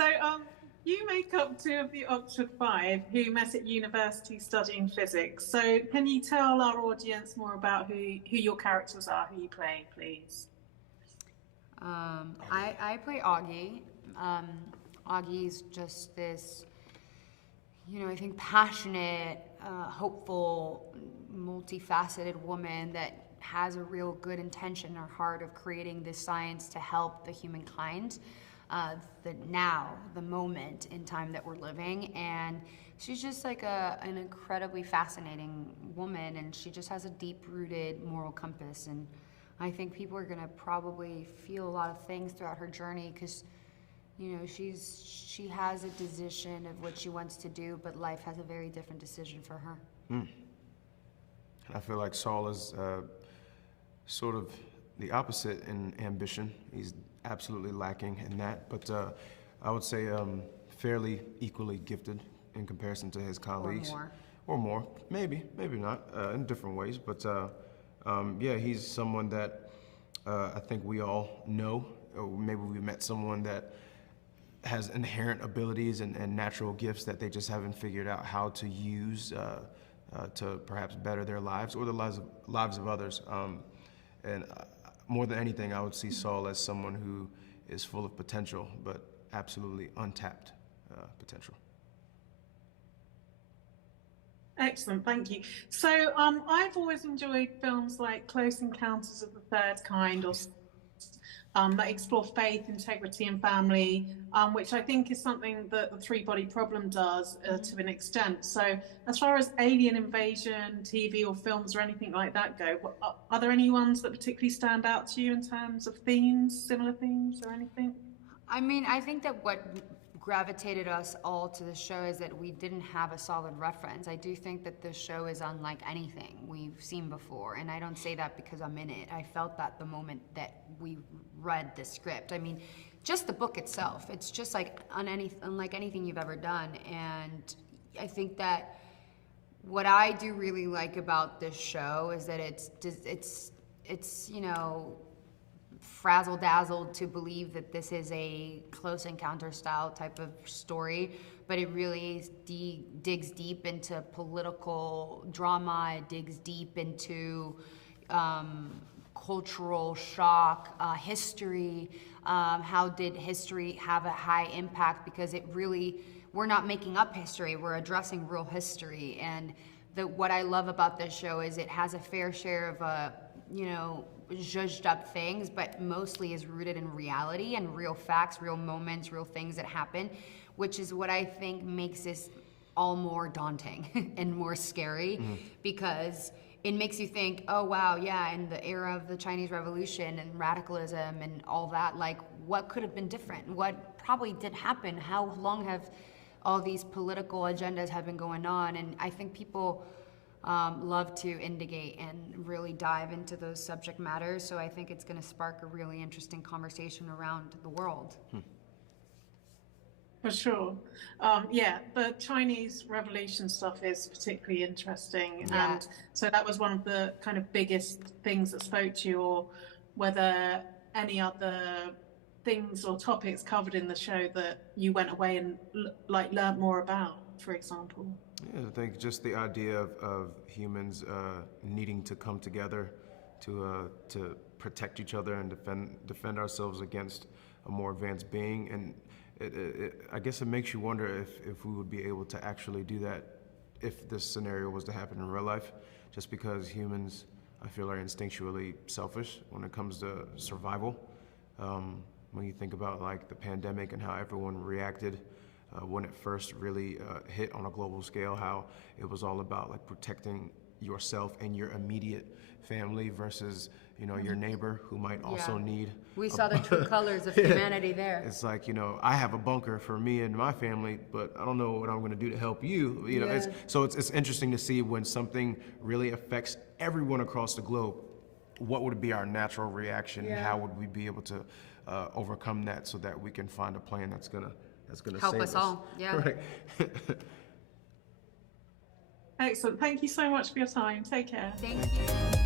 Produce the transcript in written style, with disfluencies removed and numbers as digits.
So, you make up two of the Oxford Five who met at university studying physics. So, can you tell our audience more about who your characters are, who you play, please? I play Augie. Augie's just this, I think passionate, hopeful, multifaceted woman that has a real good intention in her heart of creating this science to help the humankind, the moment in time that we're living. And she's just like an incredibly fascinating woman, and she just has a deep-rooted moral compass. And I think people are going to probably feel a lot of things throughout her journey because, she has a decision of what she wants to do, but life has a very different decision for her. I feel like Saul is sort of the opposite in ambition. He's absolutely lacking in that, but I would say fairly equally gifted in comparison to his colleagues. Or more. Maybe not, in different ways, but yeah, he's someone that I think we all know, or maybe we met someone that has inherent abilities and natural gifts that they just haven't figured out how to use to perhaps better their lives or the lives of others. And more than anything, I would see Saul as someone who is full of potential, but absolutely untapped potential. Excellent, thank you. So, I've always enjoyed films like Close Encounters of the Third Kind or that explore faith, integrity, and family, which I think is something that the Three-Body Problem does to an extent. So, as far as alien invasion, TV or films or anything like that go, are there any ones that particularly stand out to you in terms of themes, similar themes, or anything? I mean, I think that what gravitated us all to the show is that we didn't have a solid reference. I do think that this show is unlike anything we've seen before, and I don't say that because I'm in it. I felt that the moment that we read the script. I mean, just the book itself, it's just like unlike anything you've ever done. And I think that what I do really like about this show is that it's frazzle-dazzled to believe that this is a Close Encounter style type of story, but it really digs deep into political drama, it digs deep into cultural shock, history, how did history have a high impact, because we're not making up history, we're addressing real history. And what I love about this show is it has a fair share of zhuzhed up things, but mostly is rooted in reality and real facts, real moments, real things that happen, which is what I think makes this all more daunting and more scary, because it makes you think, oh wow, yeah, in the era of the Chinese Revolution and radicalism and all that, like what could have been different? What probably did happen? How long have all these political agendas have been going on? And I think people love to indicate and really dive into those subject matters. So I think it's going to spark a really interesting conversation around the world. For sure. Yeah, the Chinese Revolution stuff is particularly interesting. Yeah. And so that was one of the kind of biggest things that spoke to you, or whether any other things or topics covered in the show that you went away and learned more about, for example. Yeah, I think just the idea of humans needing to come together to protect each other and defend ourselves against a more advanced being. And I guess it makes you wonder if we would be able to actually do that if this scenario was to happen in real life, just because humans, I feel, are instinctually selfish when it comes to survival. When you think about like the pandemic and how everyone reacted when it first really hit on a global scale, how it was all about like protecting yourself and your immediate family versus your neighbor who might also need. We saw the true colors of humanity there. It's like, I have a bunker for me and my family, but I don't know what I'm going to do to help you. It's interesting to see when something really affects everyone across the globe, what would be our natural reaction and how would we be able to overcome that so that we can find a plan that's gonna help save us all. Yeah. Right. Excellent. Thank you so much for your time. Take care. Thank you.